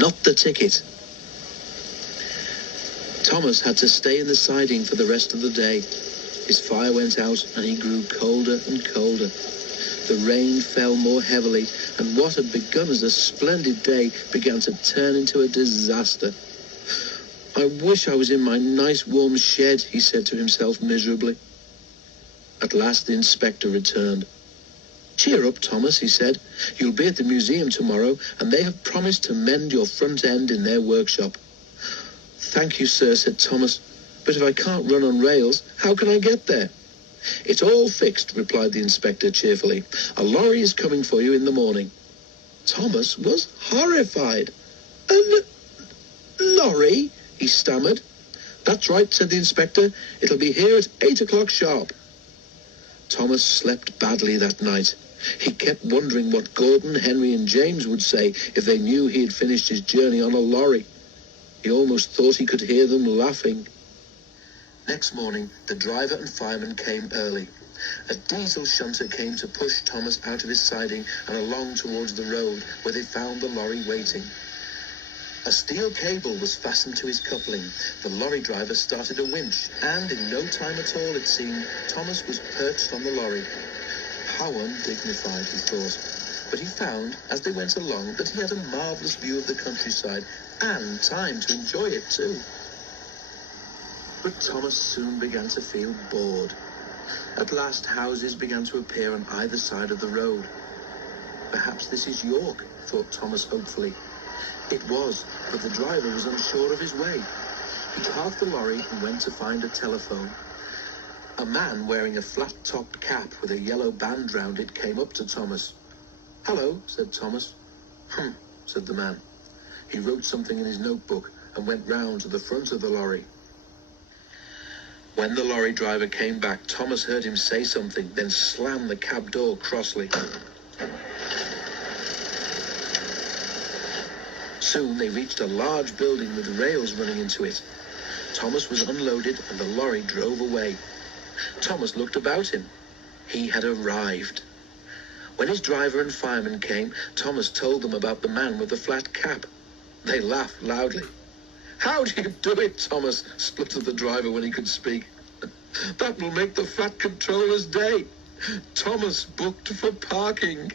not the ticket. Thomas had to stay in the siding for the rest of the day. His fire went out and he grew colder and colder. The rain fell more heavily, and what had begun as a splendid day began to turn into a disaster. I wish I was in my nice warm shed, he said to himself miserably. At last the inspector returned. Cheer up, Thomas, he said. You'll be at the museum tomorrow, and they have promised to mend your front end in their workshop. Thank you, sir, said Thomas. But if I can't run on rails, how can I get there? It's all fixed, replied the inspector cheerfully. A lorry is coming for you in the morning. Thomas was horrified. A lorry? He stammered. That's right, said the inspector. It'll be here at 8 o'clock sharp. Thomas slept badly that night. He kept wondering what Gordon, Henry, and James would say if they knew he had finished his journey on a lorry. He almost thought he could hear them laughing. Next morning, the driver and fireman came early. A diesel shunter came to push Thomas out of his siding and along towards the road, where they found the lorry waiting. A steel cable was fastened to his coupling. The lorry driver started a winch, and in no time at all, it seemed, Thomas was perched on the lorry. How undignified, he thought. But he found, as they went along, that he had a marvellous view of the countryside, and time to enjoy it too. But Thomas soon began to feel bored. At last houses began to appear on either side of the road. Perhaps this is York, thought Thomas hopefully. It was, but the driver was unsure of his way. He parked the lorry and went to find a telephone. A man wearing a flat-topped cap with a yellow band round it came up to Thomas. Hello, said Thomas. Said the man. He wrote something in his notebook and went round to the front of the lorry. When the lorry driver came back, Thomas heard him say something, then slam the cab door crossly. Soon they reached a large building with rails running into it. Thomas was unloaded and the lorry drove away. Thomas looked about him. He had arrived. When his driver and fireman came, Thomas told them about the man with the flat cap. They laughed loudly. How do you do it, Thomas? Spluttered the driver when he could speak. That will make the flat controller's day. Thomas booked for parking.